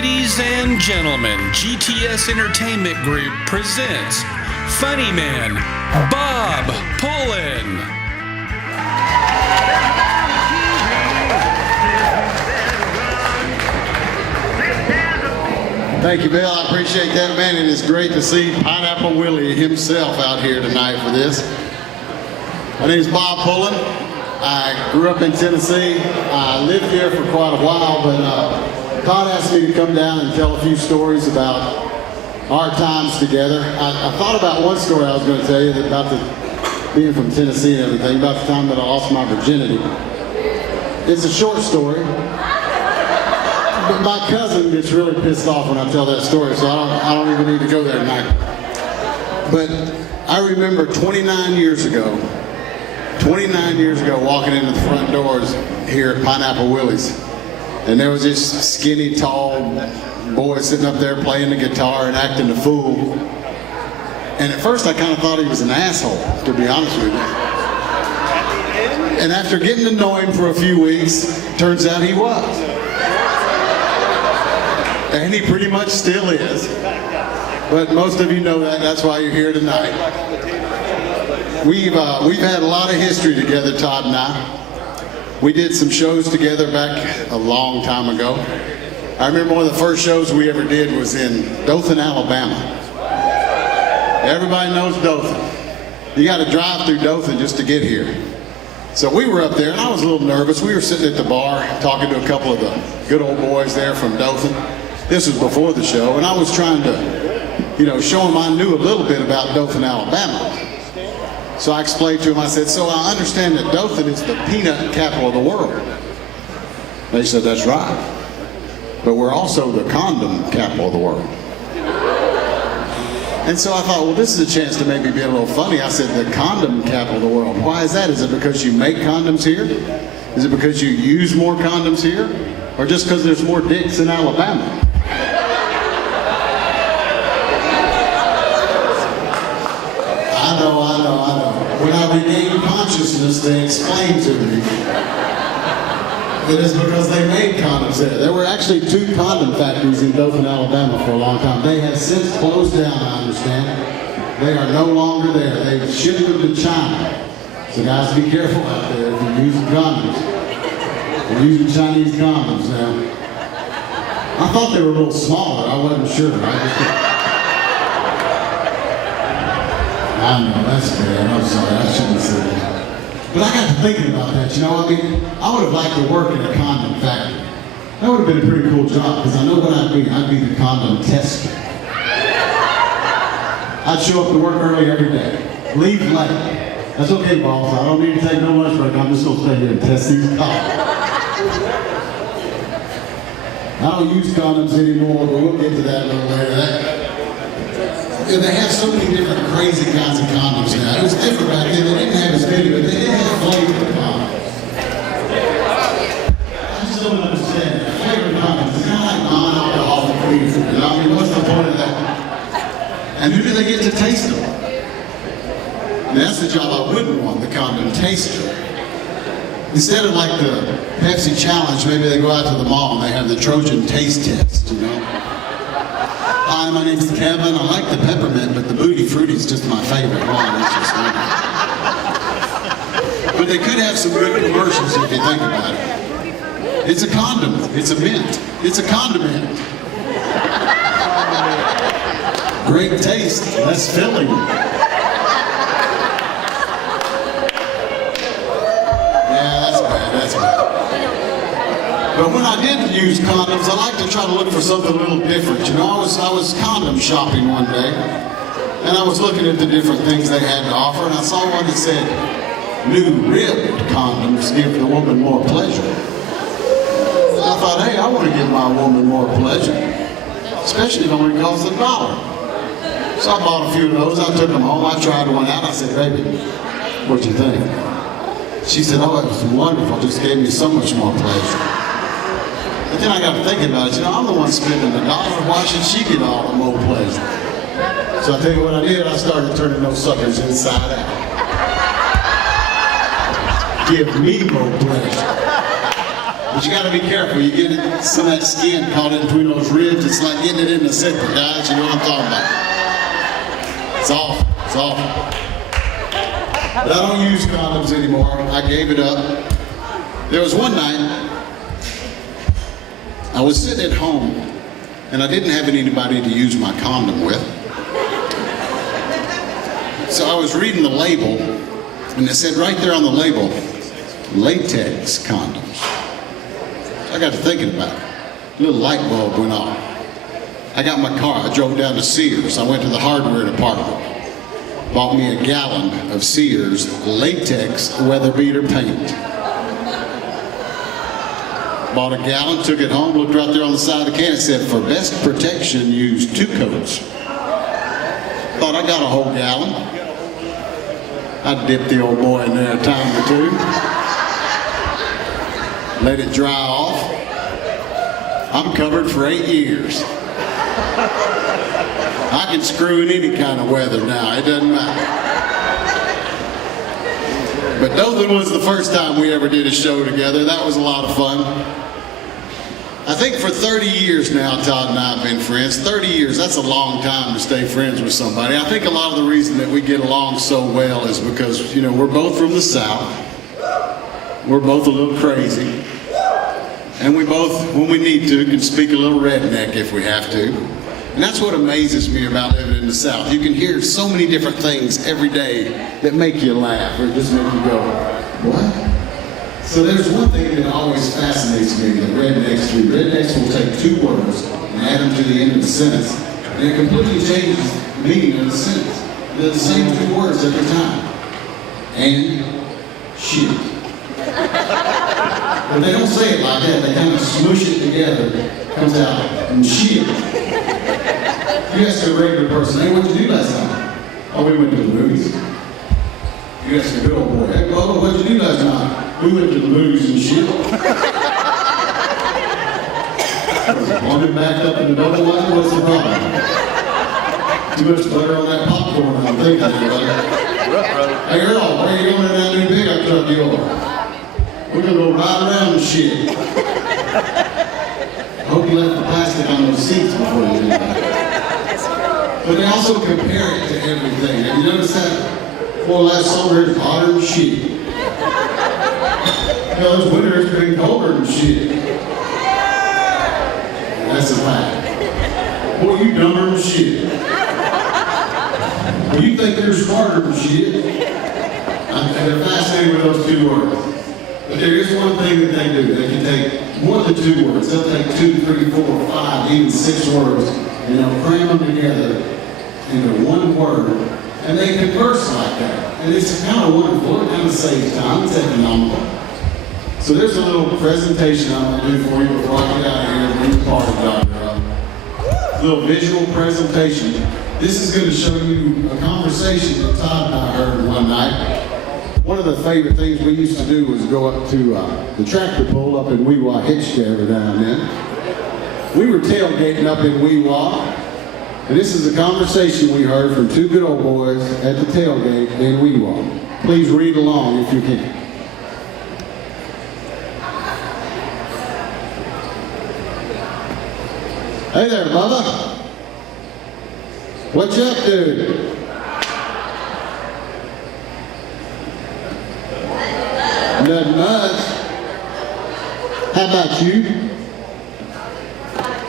Ladies and gentlemen, GTS Entertainment Group presents Funny Man, Bob Pullen. Thank you, Bill. I appreciate that, man. It is great to see Pineapple Willie himself out here tonight for this. My name is Bob Pullen. I grew up in Tennessee. I lived here for quite a while, but Todd asked me to come down and tell a few stories about our times together. I thought about one story I was going to tell you about being from Tennessee and everything, about the time that I lost my virginity. It's a short story. But my cousin gets really pissed off when I tell that story, so I don't even need to go there tonight. But I remember 29 years ago, walking into the front doors here at Pineapple Willie's, and there was this skinny, tall boy sitting up there playing the guitar and acting the fool. And at first I kind of thought he was an asshole, to be honest with you. And after getting to know him for a few weeks, turns out he was. And he pretty much still is. But most of you know that, that's why you're here tonight. We've had a lot of history together, Todd and I. We did some shows together back a long time ago. I remember one of the first shows we ever did was in Dothan, Alabama. Everybody knows Dothan. You got to drive through Dothan just to get here. So we were up there, and I was a little nervous. We were sitting at the bar talking to a couple of the good old boys there from Dothan. This was before the show, and I was trying to, show them I knew a little bit about Dothan, Alabama. So I explained to them, I said, so I understand that Dothan is the peanut capital of the world. They said, that's right. But we're also the condom capital of the world. And so I thought, well, this is a chance to maybe be a little funny. I said, the condom capital of the world. Why is that? Is it because you make condoms here? Is it because you use more condoms here? Or just because there's more dicks in Alabama? I know. When I regained consciousness, they explained to me that it's because they made condoms there. There were actually 2 condom factories in Dothan, Alabama for a long time. They have since closed down, I understand. They are no longer there. They've shipped them to China. So guys, be careful out there if you're using condoms. They're using Chinese condoms now. I thought they were a little smaller. I wasn't sure. I know, that's bad. I'm sorry. I shouldn't have said that. But I got to thinking about that. I would have liked to work in a condom factory. That would have been a pretty cool job, because I know what I'd be. I'd be the condom tester. I'd show up to work early every day. Leave late. That's okay, boss. I don't need to take no lunch break. I'm just going to stay here and test these condoms. I don't use condoms anymore, but we'll get to that a little later. They have so many different crazy kinds of condoms now. It was different back then. They didn't have as many, but they did have flavored condoms. I just don't understand that. Flavored condoms, it's kind of like non-alcoholic beer. What's the point of that? And who do they get to taste them? And that's the job I wouldn't want, the condom taster. Instead of like the Pepsi challenge, maybe they go out to the mall and they have the Trojan taste test, Hi, my name's Kevin. I like the peppermint, but the Booty Fruity is just my favorite one. But they could have some good commercials if you think about it. It's a condom. It's a mint. It's a condiment. Great taste. Less filling. That's bad. But when I did use condoms, I like to try to look for something a little different. I was condom shopping one day, and I was looking at the different things they had to offer, and I saw one that said, new ribbed condoms give the woman more pleasure. And I thought, hey, I want to give my woman more pleasure, especially if it only costs $1. So I bought a few of those. I took them home. I tried one out. I said, baby, what'd you think? She said, oh, it was wonderful. It just gave me so much more pleasure. But then I got to thinking about it. I'm the one spending $1. Why should she get all the more pleasure? So I tell you what I did. I started turning those suckers inside out. Give me more pleasure. But you gotta be careful. You get it, some of that skin caught in between those ribs. It's like getting it in the zipper, guys. You know what I'm talking about. It's awful. It's awful. But I don't use condoms anymore. I gave it up. There was one night, I was sitting at home, and I didn't have anybody to use my condom with. So I was reading the label, and it said right there on the label, latex condoms. So I got to thinking about it. A little light bulb went off. I got in my car, I drove down to Sears. I went to the hardware department. Bought me a gallon of Sears latex weather beater paint. Bought a gallon, took it home, looked right there on the side of the can. It said, for best protection, use 2 coats. Thought I got a whole gallon. I dipped the old boy in there a time or 2. Let it dry off. I'm covered for 8 years. I can screw in any kind of weather now, it doesn't matter. But Dothan was the first time we ever did a show together. That was a lot of fun. I think for 30 years now, Todd and I have been friends. 30 years, that's a long time to stay friends with somebody. I think a lot of the reason that we get along so well is because, you know, we're both from the South. We're both a little crazy. And we both, when we need to, can speak a little redneck if we have to. And that's what amazes me about living in the South. You can hear so many different things every day that make you laugh or just make you go, what? So there's one thing that always fascinates me that rednecks do. Rednecks will take 2 words and add them to the end of the sentence, and it completely changes the meaning of the sentence. They're the same 2 words every time. And shit. But they don't say it like that. They kind of smush it together. It comes out, and shit. You ask a regular person, hey, what'd you do last night? Oh, we went to the movies. You ask a good old boy, hey, Bubba, what'd you do last night? We went to the movies and shit. Want it backed up in the double line? What's the problem? Too much butter on that popcorn, I'm thinking about it. Hey, Earl, where you going in that new pickup truck of yours? We're going to go ride around and shit. Hope you left the plastic on those seats before you did that. But they also compare it to everything. Have you noticed that? Well, last summer it's hotter than shit. Well, this winter it's been colder than shit. That's a fact. Boy, you dumber than shit. Well, you think they're smarter than shit. And they're fascinated with those 2 words. But there is one thing that they do. They can take more than 2 words. They'll take 2, 3, 4, 5, even 6 words, and they'll cram them together into 1 word, and they converse like that. And it's kind of wonderful. It kind of saves time. It's economical. So there's a little presentation I'm going to do for you before I get out of here and bring the party doctor up. A little visual presentation. This is going to show you a conversation that Todd and I heard one night. One of the favorite things we used to do was go up to the tractor pull up in Weewa Hitchcock every now and then. We were tailgating up in Weewa, and this is a conversation we heard from 2 good old boys at the tailgate in Weewa. Please read along if you can. Hey there, Bubba. What you up to? Nothing much. How about you?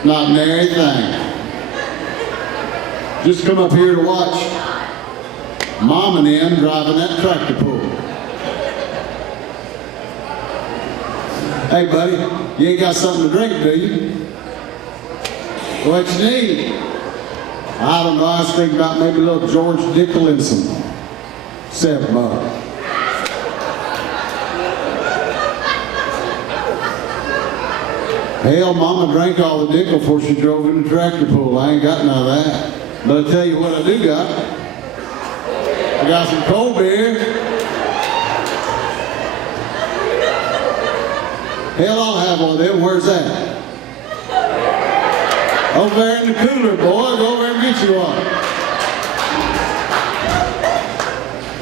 Not nary thing. Just come up here to watch Mom and them driving that tractor pull. Hey, buddy, you ain't got something to drink, do you? What you need? I don't know. I was thinking about maybe a little George Dickel and some $7. Hell, Mama drank all the nickel before she drove in the tractor pull. I ain't got none of that. But I'll tell you what I do got. I got some cold beer. Hell, I'll have one of them. Where's that? Over there in the cooler, boy. Go over there and get you one.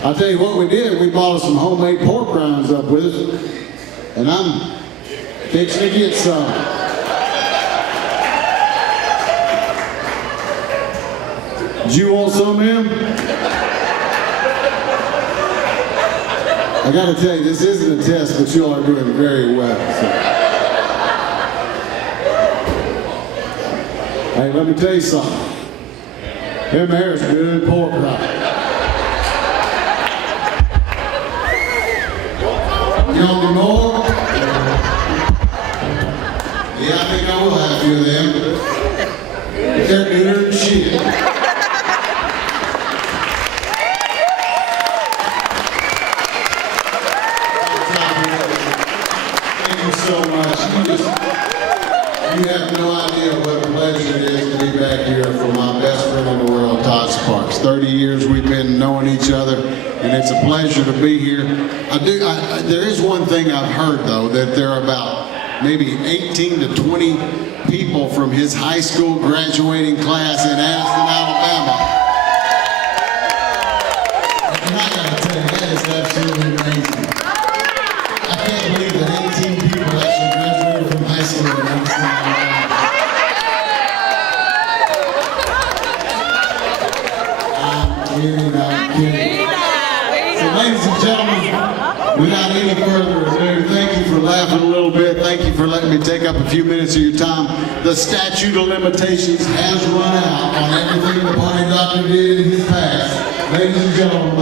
I'll tell you what we did. We bought us some homemade pork rinds up with us. And I'm Fixing to get some. Do you want some, ma'am? I gotta tell you, this isn't a test, but you all are doing very well. So. Hey, let me tell you something. Them hair's good pork rock. You want me more? Yeah, I think I will have a few of them. They're gooder than shit. Thank you so much. You have no idea what a pleasure it is to be back here for my best friend in the world, Todd Sparks. 30 years we've been knowing each other, and it's a pleasure to be here. There is one thing I've heard, though, that there are about maybe 18 to 20 people from his high school graduating class in Addison, Alabama. And I gotta tell you, that is absolutely amazing. I can't believe that 18 people actually graduated from high school in Addison, Alabama. I'm kidding. So ladies and gentlemen, without any further ado, thank you for laughing a little bit. Thank you for letting me take up a few minutes of your time. The statute of limitations has run out on everything the party doctor did in his past. Ladies and gentlemen,